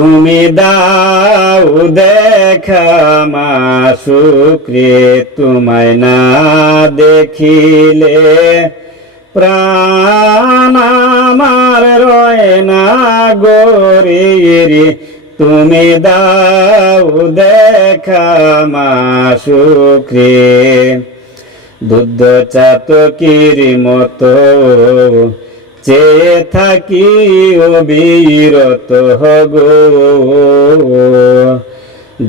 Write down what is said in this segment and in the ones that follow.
তুমি দাও দেখা শুক্রে তোমায় না দেখিলে প্রাণ আমার রয় না গরিরি তুমি দাও দেখা শুক্রে দুধ চাতকির মতো চেয়ে থাকি অবিরত হগো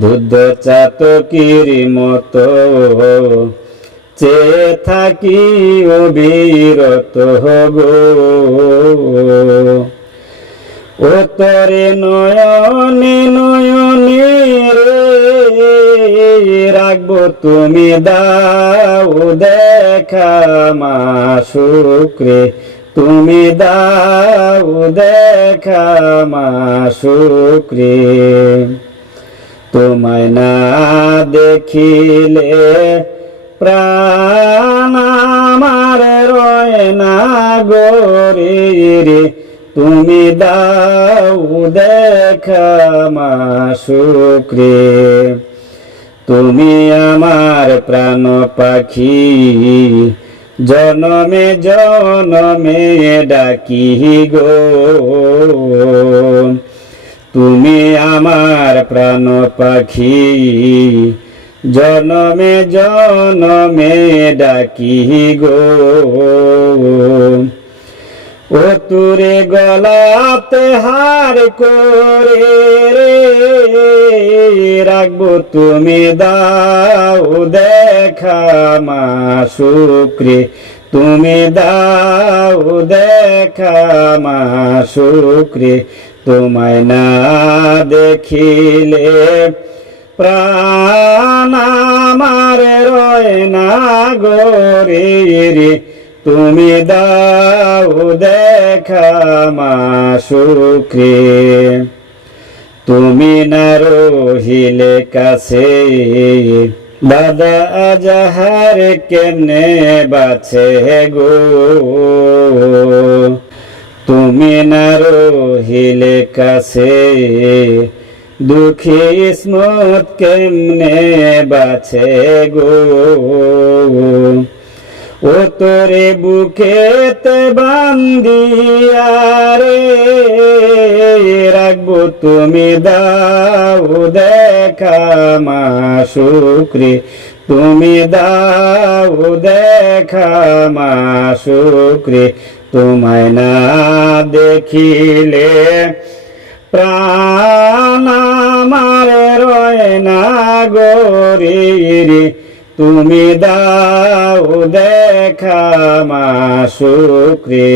দুধ চাতকির মতো। চেয়ে থাকি অবিরত হগো ও তরে নয়নে নয়নে রে রাখব তুমি দাও দেখা মা শুক্রে। তুমি দাও দেখা মা শুক্রে। তোমায় না দেখিলে প্রাণ আমার রয় না গরিরে তুমি দাও দেখা মা শুক্রে। তুমি আমার প্রাণ পাখি জনমে জনমে ডাকি গো। তুমি আমার প্রাণ পাখি। জনমে জনমে ডাকি গো। ও তুরে গলাতে হার করে রে। রাখব তুমি দাও দেখা মা শুক্রে। তুমি দাও দেখা মা শুক্রে। তোমায় না দেখিলে প্রাণ আমার রয় না গরিরে তুমি দাও দেখা মা শুক্রে তুমি না রহিলে কাছে দাদা আজাহার কেমনে বাছে গো? তুমি না রহিলে কাছে, দুঃখী স্মত কেমনে বাছে গো? ও তোরে বুকেতে বান্দিয়া রে, রাখব তুমি দাও দেখা মা শুক্রে। তুমি দাও দেখা মা শুক্রে, তোমায় না দেখিলে প্রাণ আমার রয় না গরিরে তুমি দাও দেখা মা শুক্রে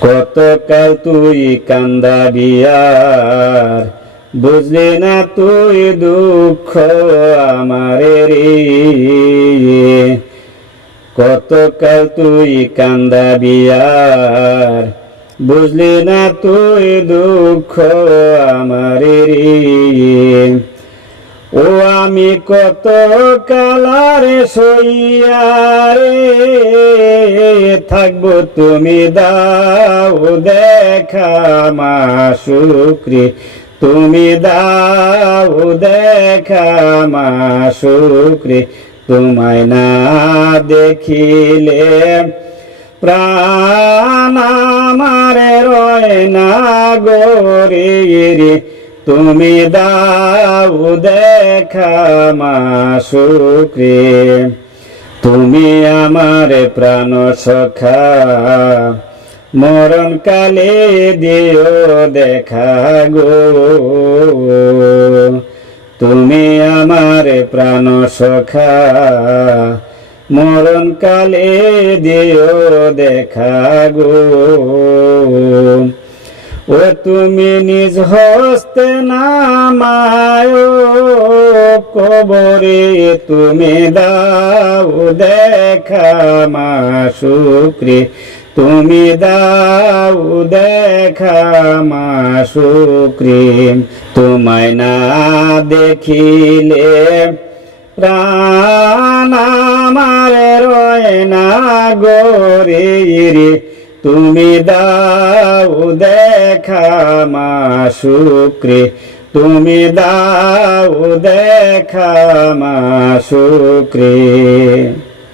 কতকাল তুই কান্দা কান্দাবিয়ার বুঝলি না তুই দুঃখ আমার রে। কতকাল তুই কান্দা কান্দাবিয়ার বুঝলি না তুই দুঃখ আমার রে ও আমি কত কালারে সইয়ারে থাকব তুমি দাও দেখা মা শুক্রে। তুমি দাও দেখা মা শুক্রে। তোমায় না দেখিলে প্রাণ আমার রয় না গরিরে তুমি দাও দেখা মা শুক্রে তুমি আমার প্রাণ সখা। মরণ কালে দিও দেখা গো। তুমি আমার প্রাণ সখা। মরণ কালে দিও দেখা গো। ও তুমি নিজ হস্তে নামায় কবরে তুমি দাও দেখা মা শুক্রে। তুমি দাও দেখা মা শুক্রে। তোমায় না দেখিলে প্রাণ আমার রয় না গরে তুমি দাও দেখা মা শুক্রে। তুমি দাও দেখা মা শুক্রে।